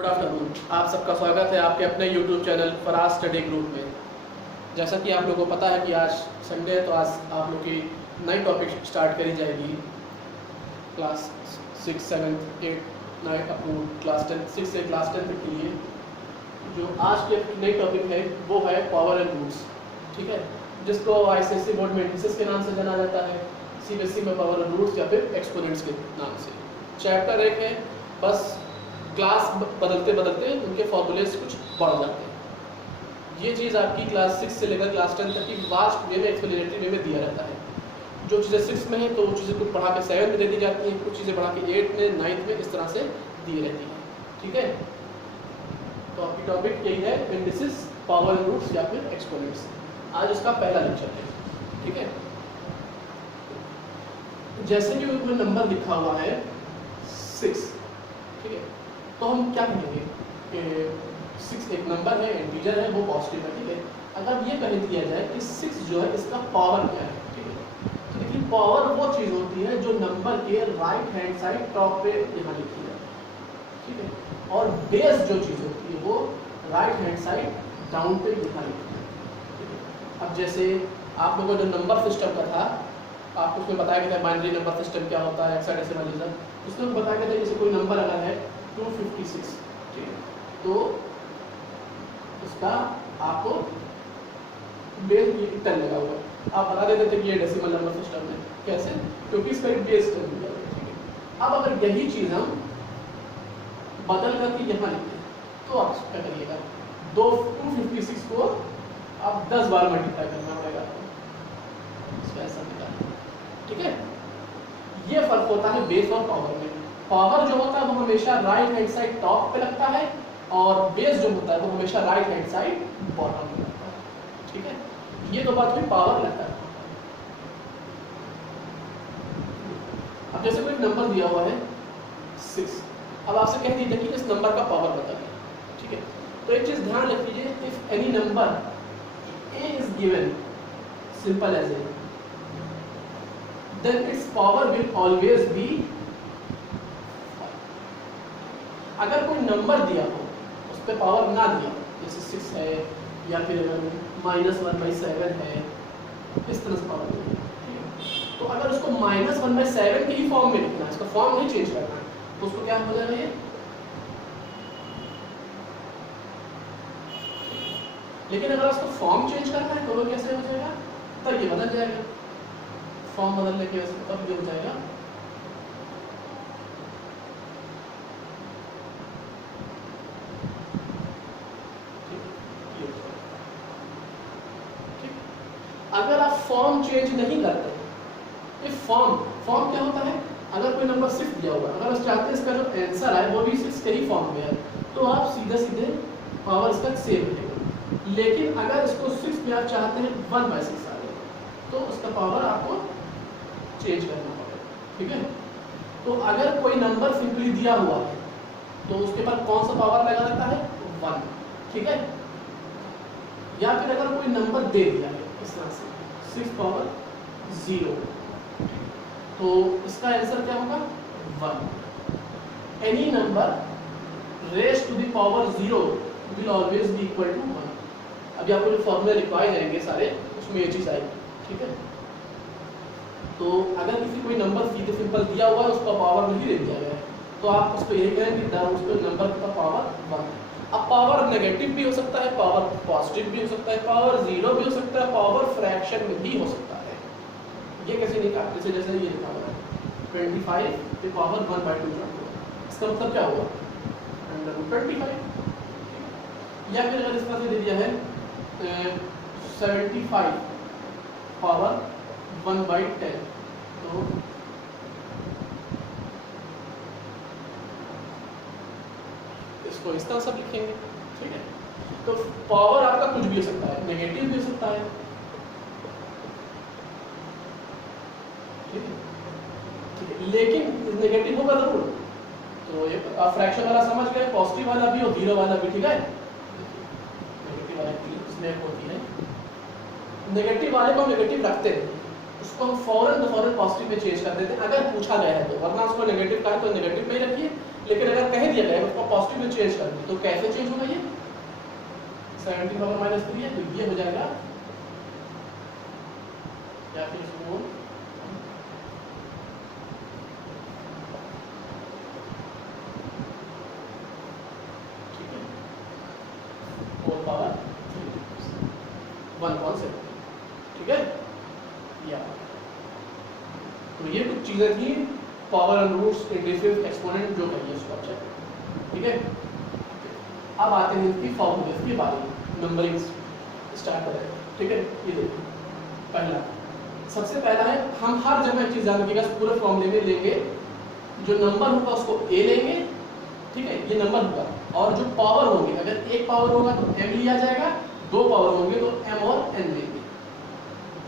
Good afternoon. आप सबका स्वागत है आपके अपने YouTube channel Faraz study group में। जैसा कि आप लोगों को पता है कि आज संडे है, तो आज आप लोग की नई टॉपिक स्टार्ट करी जाएगी क्लास 6, 7, 8, 9 अप टू क्लास 10, 6 से क्लास 10 तक के लिए। जो आज के नई टॉपिक है वो है पावर एंड रूट्स, ठीक है, जिसको आईसीएसई बोर्ड में इंडिसेस के नाम से जाना जाता है, सीबीएसई में पावर एंड रूट्स या फिर एक्सपोनेंट्स के नाम से। चैप्टर 1 है, बस क्लास बदलते बदलते उनके फॉर्मूलेस कुछ बढ़ जाते हैं। ये चीज़ आपकी क्लास 6 से लेकर क्लास 10 तक की वास्ट वे में, एक्सप्लेनेटरी वे में दिया रहता है। जो चीज़ें 6 में है तो वो चीज़ें कुछ बढ़ा के 7 में दे दी जाती हैं, कुछ चीज़ें बढ़ा के 8 में, 9 में, इस तरह से दी रहती हैं, ठीक है। तो आपकी टॉपिक यही है, इंडिसेस, पावर एंड रूट्स या फिर एक्सपोनेंट्स। आज इसका पहला लेक्चर है, ठीक है। जैसे कि ऊपर नंबर लिखा हुआ है 6, ठीक है, तो हम क्या कहेंगे कि 6 एक नंबर है, इंटीजर है, वो पॉजिटिव है, ठीक है। अगर ये कह दिया जाए कि 6 जो है इसका पावर क्या है, ठीक है, तो देखिए पावर वो चीज़ होती है जो नंबर के राइट हैंड साइड टॉप पे यहाँ लिखी है, ठीक है, और बेस जो चीज़ होती है वो राइट हैंड साइड डाउन पे यहाँ लिखी है, ठीक है। अब जैसे आप लोगों को जो नंबर सिस्टम का था, आपको उसमें बताया गया था बाइनरी नंबर सिस्टम क्या होता है, हेक्साडेसिमलिज्म, उसमें बताया गया था जैसे कोई नंबर अगर है 256, ठीक है, तो उसका आपको बेस टेन लगा हुआ है, आप बता देते थे कि ये डेसिमल नंबर सिस्टम है। कैसे? क्योंकि इसका एक बेस 10 दिया हुआ है, ठीक है। अब अगर यही चीज़ हम बदल करके यहाँ लिखते हैं तो आप क्या करिएगा, 256 को आप 10 बार मल्टीप्लाई करना पड़ेगा, इसका ऐसा निकालना, ठीक है। ये फर्क होता है बेस और पावर में। पावर जो होता है वो हमेशा राइट हैंड साइड टॉप पे लगता है, और बेस जो होता है वो हमेशा राइट हैंड साइड बॉटम पे लगता है, ठीक है। ये तो बात हुई पावर लगता है। अब जैसे कोई नंबर दिया हुआ है 6, अब आपसे कह दीजिए कि इस नंबर का पावर बताइए, ठीक है। तो एक चीज ध्यान रख लीजिए, if any number a is given simple as a, then its power will always be 5। अगर कोई नंबर दिया हो उस पर पावर ना दिया, जैसे 6 है या फिर -1/7 है, इस तरह से पावर दिया, ठीक है। तो अगर उसको -1/7 के ही फॉर्म में लिखना है, इसका फॉर्म नहीं चेंज करना है, तो उसको क्या हो जाएगा ये। लेकिन अगर उसको फॉर्म चेंज करना है तो वो कैसे हो जाएगा, तब ये बदल जाएगा, फॉर्म बदलने की वजह से तब ये हो जाएगा ठीक। अगर आप फॉर्म चेंज नहीं करते, इफ फॉर्म क्या होता है, अगर कोई नंबर 6 दिया होगा, अगर आप चाहते हैं इसका जो आंसर है वो भी 6 के ही फॉर्म में है, तो आप सीधे सीधे पावर इसका सेम रहेगा। लेकिन अगर इसको 6 में आप चाहते हैं 1/6 आ जाए, तो उसका पावर आपको चेंज करना पड़ेगा, ठीक है। तो अगर कोई नंबर सिंपली दिया हुआ है तो उसके बाद कौन सा पावर लगा रहता है, 1, ठीक है। या फिर अगर कोई नंबर दे दिया है इस तरह से 6 पावर 0, तो इसका आंसर क्या होगा 1। Any number raise to the power 0 will always be equal to 1। अभी आपको जो फॉर्मूले लिखवाए जाएंगे सारे, उसमें ये चीज़ आएगी, ठीक है। तो अगर किसी कोई नंबर सीधे सिंपल दिया हुआ है, उसका पावर नहीं दे दिया गया है, तो आप उसको यही कहें कि उसको नंबर का पावर 1 है। अब पावर नेगेटिव भी हो सकता है, पावर पॉजिटिव भी हो सकता है, पावर 0 भी हो सकता है, पावर फ्रैक्शन में भी हो सकता है। ये कैसे निकाल, जैसे ये लिखा हुआ है 25 के पावर 1/2, इसका मतलब क्या हुआ, √25। या फिर अगर इसका दे दिया है 75 पावर 1/10, तो इसको इस तरह सब लिखेंगे, ठीक है। तो पावर आपका कुछ भी हो सकता है, नेगेटिव भी हो सकता है, ठीक है, ठीक है। लेकिन नेगेटिव होगा जरूर, तो ये आप फ्रैक्शन वाला समझ गए, पॉजिटिव वाला भी और 0 वाला भी, ठीक है। नेगेटिव वाला की इसमें होती है, नेगेटिव वाले को नेगेटिव रखते हैं, उसको हम फौरन पॉजिटिव में चेंज कर देते हैं अगर पूछा गया है तो, वरना उसको नेगेटिव का है तो नेगेटिव में ही रखिए, लेकिन अगर कह दिया गया उसको पॉजिटिव में चेंज कर दे तो कैसे चेंज होगा ये 17 पावर माइनस 3 है, तो ये हो जाएगा या फिर इसको ठीक है 4 पावर 1.7, ठीक है। या तो ये कुछ चीजें थी power and roots indices exponent जो है ये स्ट्रक्चर, ठीक है। अब आते हैं इसकी फॉर्मूलेस के बारे में, नंबरिंग स्टार्ट करें, ठीक है। ये देखिए पहला सबसे पहला है हम हर जगह एक चीज ध्यान रखिएगा पूरे फॉर्मूले में लेंगे जो नंबर होगा उसको ए लेंगे, ठीक है, ये नंबर होगा, और जो पावर होंगे अगर एक पावर होगा तो m लिया जाएगा, दो पावर होंगे तो m और n लेंगे,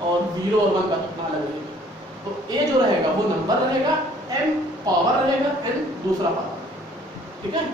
और 0 और 1 का अलग लेंगे। तो a जो रहेगा वो नंबर रहेगा, m पावर रहेगा, n दूसरा पावर, ठीक है।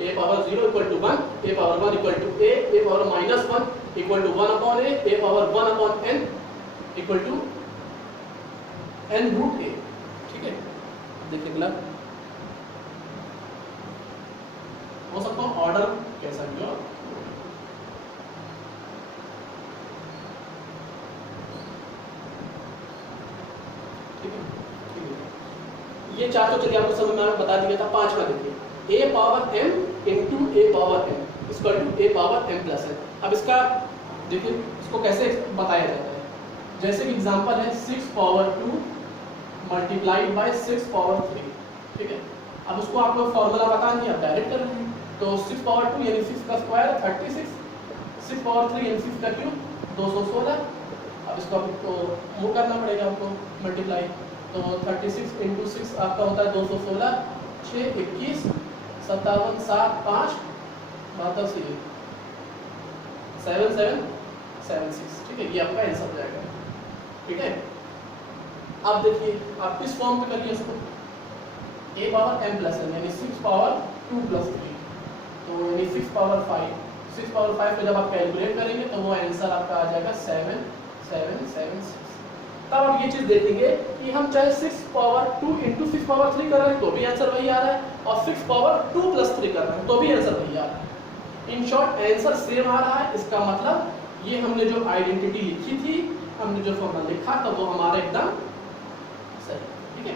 a power 0 equal to 1, a power 1 equal to a power minus 1 equal to 1 upon a power 1 upon n equal to n root a, ठीक है। देखिए अगला हो सकता है ऑर्डर कैसा भी हो, ठीक है, ठीक है। ये चार तो चलिए आपको समझ में बता दिया था। पांचवा देखिए a power m into a power m equal to a power m plus n। अब इसका देखिए इसको कैसे बताया जाता है, जैसे कि एग्जांपल है 6 पावर 2 मल्टीप्लाइड बाय 6 पावर 3, ठीक है। अब उसको आपको फॉर्मूला पता नहीं, आप डायरेक्ट कर रहे हैं, तो 6 पावर 2 यानी 6 का स्क्वायर 36, 6 पावर 3 यानी 6 का क्यूब 216। अब इसको आपको मूव करना पड़ेगा आपको मल्टीप्लाई, तो 36 इंटू 6 आपका होता है 216, 6 21 57 7 5 72 7 7 7 6, ठीक है, ये आपका आंसर हो जाएगा, ठीक है। अब देखिए आप इस फॉर्म पे करिए इसको a power m plus n यानी 6 पावर 2 प्लस 3, तो यानी 6 पावर 5, 6 पावर 5 को जब आप कैलकुलेट करेंगे तो वो आंसर आपका आ जाएगा 7 7 7 6। तब आप ये चीज देखेंगे कि हम चाहे 6 पावर 2 इंटू 6 पावर 3 कर रहे हैं तो भी आंसर वही आ रहा है, और 6 पावर 2 प्लस 3 कर रहे हैं तो भी आंसर वही आ रहा है। इन शॉर्ट आंसर सेम आ रहा है। इसका मतलब ये हमने जो आइडेंटिटी लिखी थी, हमने जो फॉर्मूला लिखा था वो हमारा एकदम सही, ठीक है।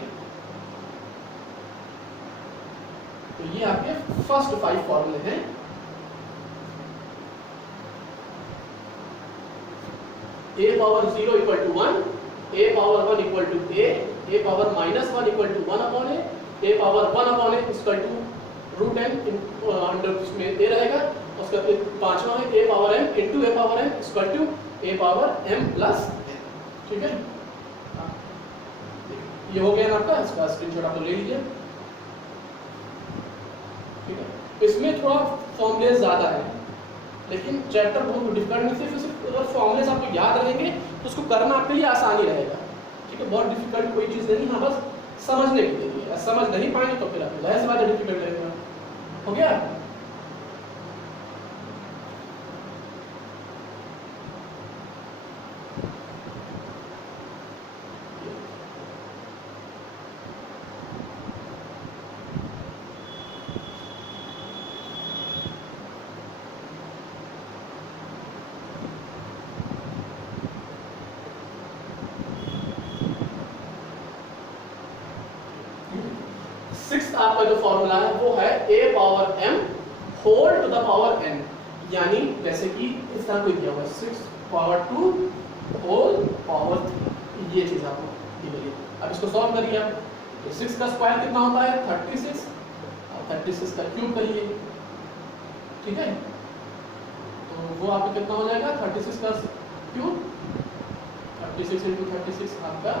तो ये आपके फर्स्ट 5 फॉर्मूले हैं। a power 0 equal to 1, a power 1 equal to a power minus 1 equal to 1 upon a power 1 upon a equal to root n under इसमें a रहेगा, उसका फिर पांचवा है a power m into a power m equal to a power m plus n, ठीक है। ये हो गया ना आपका, इसका स्क्रीनशॉट आप ले लीजिए, ठीक है। इसमें थोड़ा फॉर्मूले ज्यादा है लेकिन चैप्टर बहुत डिफिकल्ट नहीं, सिर्फ अगर फॉर्मूलेस आपको याद रहेंगे तो उसको करना आपके लिए आसानी रहेगा, ठीक है। बहुत डिफिकल्ट कोई चीज़ नहीं, हाँ बस समझने के लिए, समझ नहीं पाएंगे तो फिर आपको जाहिर सी बात है डिफिकल्ट रहेगा। हो गया? सिक्स्थ आपका जो फॉर्मूला है वो है a power m whole to the power n, यानी जैसे कि इस तरह कोई दिया हुआ है 6 पावर 2 होल पावर 3, ये चीज आपको दी गई है। अब इसको सॉल्व करिए आप, तो 6 का स्क्वायर कितना होता है 36, और 36 का क्यूब करिए, ठीक है। तो वो आपका कितना हो जाएगा 36 का क्यूब, 36 इंटू 36 आपका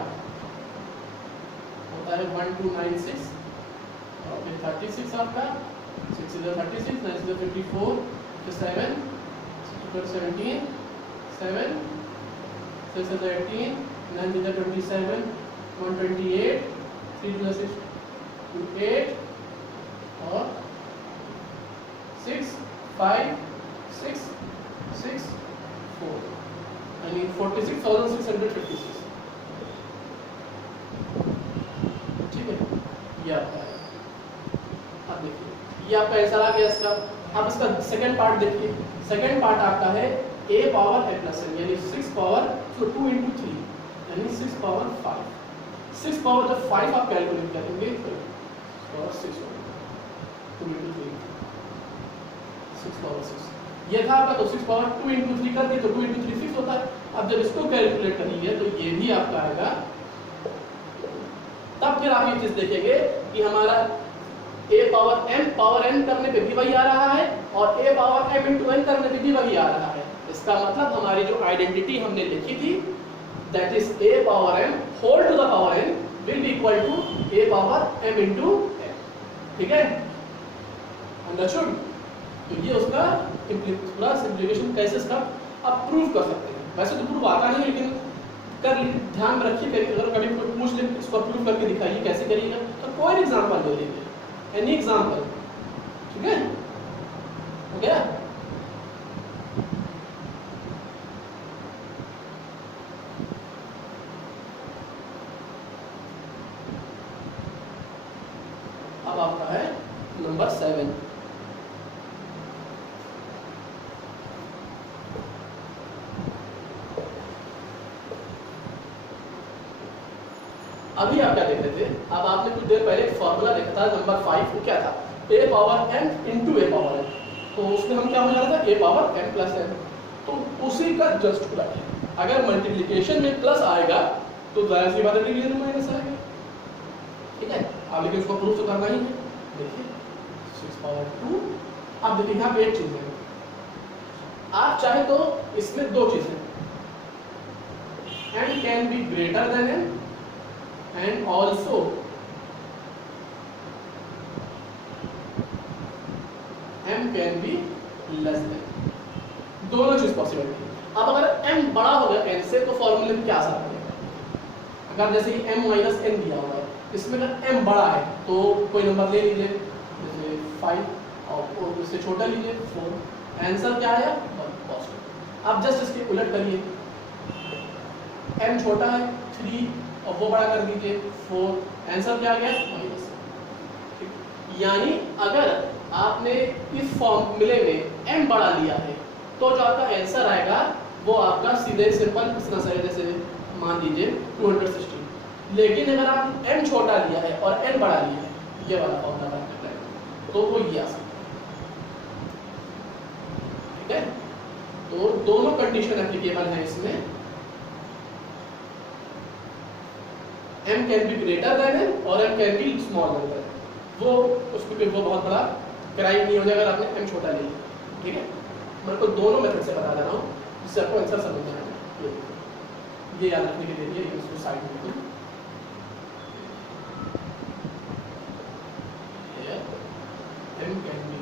होता है 1296 और फिर 36 आपका 6 इधर 36 9 इधर 54 फिर 7 6 17 7 6 इधर 18 9 इधर 27 128 3 इधर 6 8 और 6 5 6 6 4 यानी 46,656। ठीक है, ये आपका है। अब देखिए ये आपका आंसर आ गया इसका। अब इसका सेकंड पार्ट देखिए, सेकंड पार्ट आपका है a power a plus n यानी 6 पावर 2 इंटू 3 यानी 6 पावर 5। 6 पावर जब 5 आप कैलकुलेट करेंगे तो 6 2 इंटू 3 6 पावर 6 ये था आपका। तो 6 पावर 2 इंटू 3 कर दिए तो 2 इंटू 3 6 होता है। अब जब इसको कैलकुलेट करेंगे तो ये भी आपका आएगा। तब फिर आप ये चीज देखेंगे कि हमारा a पावर n करने पे भी वही आ रहा है और a power m into n करने पे भी वही आ रहा है। इसका मतलब हमारी जो आइडेंटिटी हमने लिखी थी that is a power m whole to the power n will be equal to a power m into n। ठीक है, अंडरस्टूड। तो ये उसका पूरा सिंप्लीफिकेशन कैसे इसका आप प्रूव कर सकते हैं। वैसे तो प्रूव आता नहीं लेकिन कर ध्यान में रखिए, अगर कभी कोई पूछ ले इसको प्रूव करके दिखाइए कैसे करिएगा तो कोई एग्जांपल ले लीजिए, एनी एग्जांपल। ठीक है, हो गया। अब आपका है नंबर 7। अभी आप क्या देख रहे थे, अब आपने कुछ देर पहले एक फॉर्मूला देखा था नंबर 5, वो क्या था a power n into a power n। तो उसमें हम क्या हो जाता था a power n plus n। तो उसी का जस्ट उलट है। अगर मल्टीप्लिकेशन में प्लस आएगा तो जाहिर सी बात है डिवीजन में माइनस आएगा। ठीक है, अब लेकिन उसको प्रूफ तो करना ही है। देखिए 6 पावर 2। अब देखिए यहाँ पे एक चीज है, आप चाहे तो इसमें दो चीजें n can be greater than n and also m can be less than, दोनों चीज पॉसिबल है। अब अगर m बड़ा हो गया n से तो फॉर्मूले में क्या असर पड़ेगा। अगर जैसे m माइनस n दिया हुआ है, इसमें अगर m बड़ा है तो कोई नंबर ले लीजिए, जैसे 5 और उससे छोटा लीजिए 4। आंसर क्या आया, पॉजिटिव। अब जस्ट इसके उलट करिए, m छोटा है 3 और वो बड़ा कर दीजिए 4। आंसर क्या आ गया, माइनस। यानी अगर आपने इस फॉर्मूले में m बड़ा लिया है तो जो आपका आंसर आएगा वो आपका सीधे सिंपल कितना सा है, जैसे मान लीजिए 216। लेकिन अगर आप m छोटा लिया है और n बड़ा लिया है, ये वाला फॉर्मूला अप्लाई करें तो वो ये आ सकता है। ठीक है, तो दोनों कंडीशन एप्लीकेबल है इसमें। m can be greater than n और m can be smaller than. वो उसको वो बहुत बड़ा क्राइम नहीं हो जाएगा अगर आपने m छोटा ले लिया। ठीक है, मैं आपको दोनों मेथड से बता दे रहा हूँ जिससे आपको आंसर समझ में आए। ये याद रखने के लिए इसको साइड में रखूँ। m can be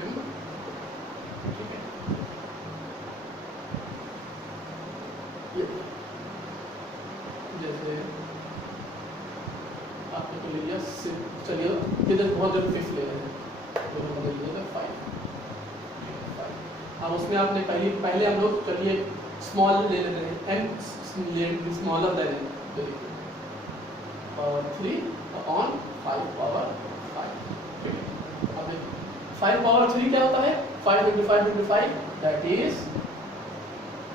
m। ठीक है, जैसे आपने तो ले लिया, चलिए किधर बहुत जल्द फिक्स ले रहे हैं तो हम बदल लिया 5। अब उसमें आपने पहले हम लोग चलिए स्मॉल ले लेते हैं, n smaller than n power 3 upon 5 power 5। ठीक है, अब 5 पावर 3 क्या होता है, 5 इंटू 5 इंटू 5 दैट इज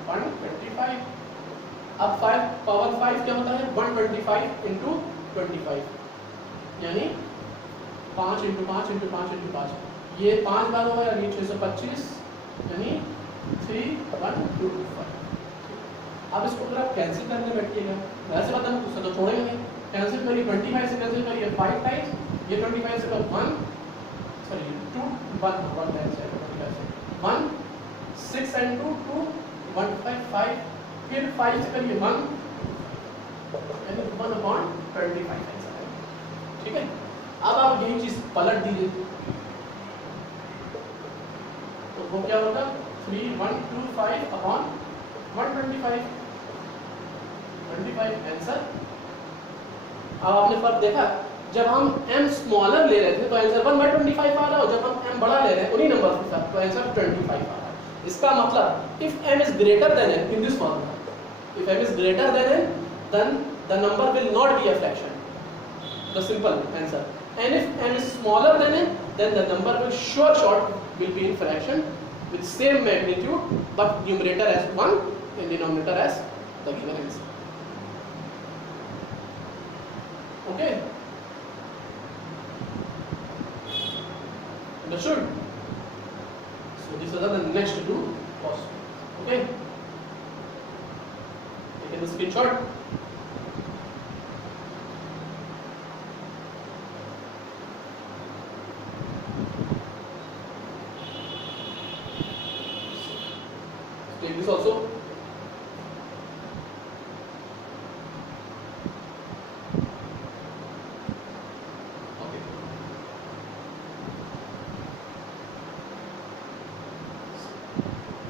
125। अब 5 पावर 5 क्या होता है, 125 इंटू 25 यानी 5 इंटू 5 इंटू 5 इंटू 5। ये 5 बार होगा यानी 625 यानी 3125। अब इसको अगर आप कैंसिल करने बैठिएगा, वैसे बात हम उससे तो छोड़ेंगे नहीं, कैंसिल करिए 25 से कैंसिल करिए 5 टाइम्स, ये 25 से 1 सॉरी 2 1 1 टाइम्स है 25 से 1 6 and 2 2 1 5 5 फिर 5 से करिए 1 यानी 1/25 आंसर है। ठीक है, अब आप यही चीज पलट दीजिए तो वो क्या होगा 3125/125 25 आंसर। अब आपने फर्क देखा, जब हम m स्मॉलर ले रहे थे तो आंसर 1/25 आ रहा है और जब हम m बड़ा ले रहे हैं उन्हीं नंबर के साथ तो आंसर 25 आ रहा है। इसका मतलब if m is greater than n in this formula, if m is greater than n then the number will not be a fraction, the simple answer, and if m is smaller than n then the number will short will be in fraction with same magnitude but numerator as 1 and denominator as the given answer. Okay, understood? So these are the next two possible. Okay, take a screenshot. Take this also.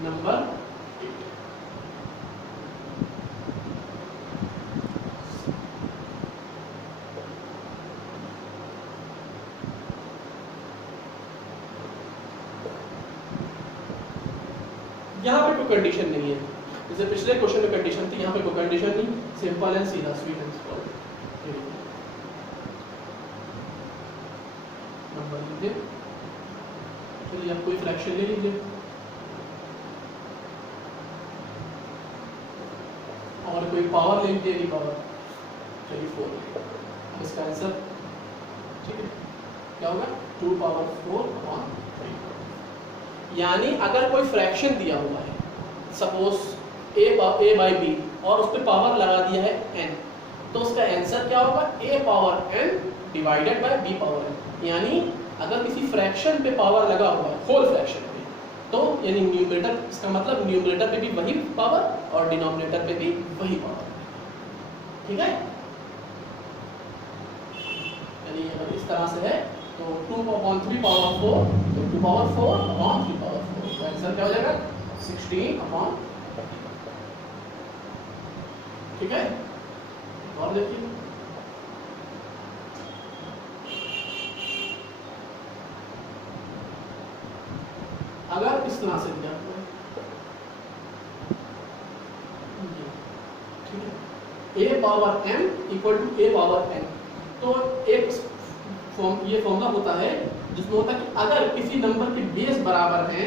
Number 8 यहाँ पे कोई condition नहीं है, जैसे पिछले question में condition थी, यहाँ पे कोई कंडीशन नहीं, सिंपल एंड सीधा, स्वीट एंड स्मॉल। नंबर लीजिए, चलिए आप कोई फ्रैक्शन ले लीजिए और कोई पावर ले लीजिए, एनी पावर, चलिए 4, इसका आंसर ठीक है क्या होगा 2⁴/3। यानी अगर कोई फ्रैक्शन दिया हुआ है, सपोज a/b और उस पर पावर लगा दिया है n, तो उसका आंसर क्या होगा a⁴n डिवाइडेड बाय b⁴n। यानी अगर किसी फ्रैक्शन पे पावर लगा हुआ है, होल फ्रैक्शन पे, तो यानी न्यूमरेटर, इसका मतलब न्यूमरेटर पे भी वही पावर और डिनोमिनेटर पे भी वही पावर। ठीक है, यानी अगर इस तरह से है तो 2/3/4 तो 2/4/3/4 तो आंसर क्या हो जाएगा 16/। ठीक है, और देखिए अगर इस तरह से दिया हुआ है, ठीक है, a⁴m = a⁴n, तो एक ये फॉर्मूला होता है जिसमें होता है कि अगर किसी नंबर के बेस बराबर हैं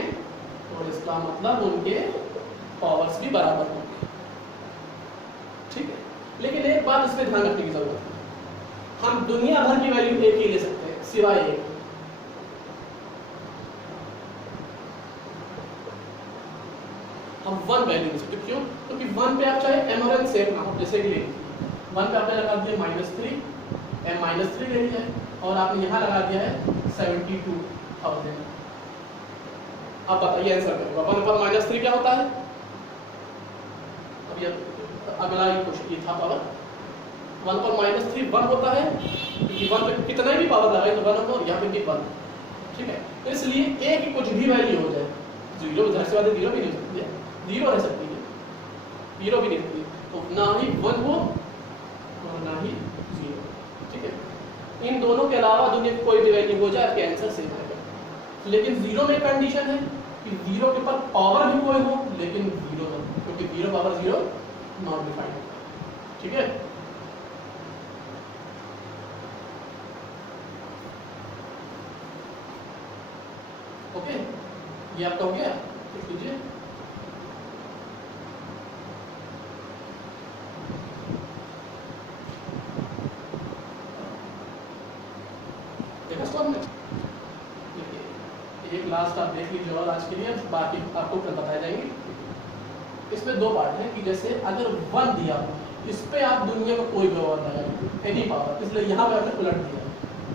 तो इसका मतलब उनके पावर्स भी बराबर होंगे। ठीक है, लेकिन एक बात इस पे ध्यान रखने की जरूरत है, हम दुनिया भर की वैल्यू एक ही ले सकते हैं सिवाय एक। हम 1 वैल्यू ले सकते, क्यों? क्योंकि 1 पे आप चाहे m और n सेम ना हो, जैसे कि 1 पे आपने लगा दिया -3, m -3 ले लिया है और आपने यहाँ लगा दिया है 72,000। अब बताइए आंसर क्या होगा। 1/-3 क्या होता है? अब ये अगला ही क्वेश्चन ये था पावर 1/-3 1 होता है, क्योंकि 1 पे कितना भी पावर लगाए तो 1 होगा, यहाँ पे भी 1। ठीक है, तो इसलिए a की कुछ भी वैल्यू हो जाए, 0 जाहिर सी बात है 0 भी नहीं हो सकती है, 0 रह सकती है, 0 भी नहीं सकती, तो ना ही 1 हो और ना ही 0। ठीक है, इन दोनों के अलावा दुनिया की कोई भी वैल्यू हो जाए आपके आंसर सेम आएगा। लेकिन 0 में कंडीशन है कि 0 के ऊपर पावर भी कोई हो लेकिन 0 ना, क्योंकि 0/0 नॉट डिफाइंड। ठीक है, ओके, ये आपका हो गया, लिख लीजिए। एक लास्ट आप देख लीजिए और आज के लिए बाकी आपको कल बताए जाएंगे। इसमें 2 पार्ट है कि जैसे अगर 1 दिया इस पे आप दुनिया का कोई भी और लगाए एनी पावर, इसलिए यहाँ पे आपने उलट दिया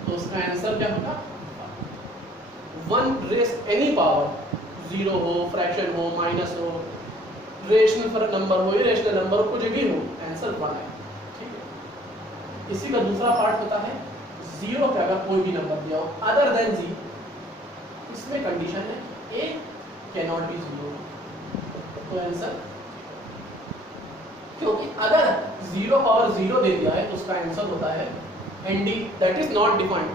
तो उसका आंसर क्या होगा 1 रेज़ एनी पावर जीरो हो, फ्रैक्शन हो, माइनस हो, रेशनल नंबर हो, इरेशनल नंबर हो, कुछ भी हो, आंसर 1 है। ठीक है। इसी का दूसरा पार्ट होता है जीरो पे अगर कोई भी नंबर दिया हो अदर देन जी, इसमें कंडीशन है ए कैन नॉट बी जीरो, तो आंसर, क्योंकि अगर 0 पावर 0 दे दिया है तो उसका आंसर होता है ND, that is not defined.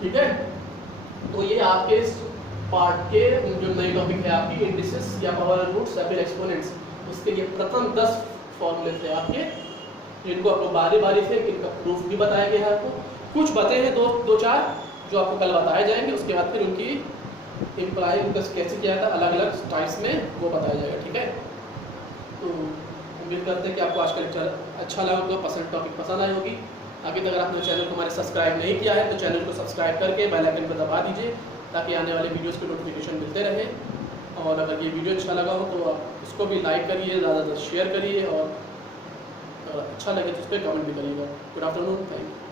ठीक है, तो ये आपके इस पार्ट के जो नई टॉपिक है आपकी इंडिसेस या पावर रूट्स या फिर एक्सपोनेंट्स, उसके लिए प्रथम 10 फॉर्मूले थे आपके, जिनको आपको बारी बारी से इनका प्रूफ भी बताया गया है। आपको कुछ बते हैं दो चार जो आपको कल बताए जाएंगे, उसके बाद फिर उनकी इम्प्लाई उनका कैसे किया था अलग अलग स्टाइल्स में वो बताया जाएगा। ठीक है, तो उम्मीद करते हैं कि आपको आज का लेक्चर अच्छा लगा होगा, पसंद टॉपिक पसंद आई होगी। अभी तक अगर आपने चैनल को हमारे सब्सक्राइब नहीं किया है तो चैनल को सब्सक्राइब करके बेल आइकन पर दबा दीजिए ताकि आने वाले वीडियोस के नोटिफिकेशन मिलते रहे। और अगर ये वीडियो अच्छा लगा हो तो आप इसको भी लाइक करिए, ज़्यादा से शेयर करिए, और अच्छा लगे तो उस पर कमेंट भी करिएगा। Good afternoon, thank you.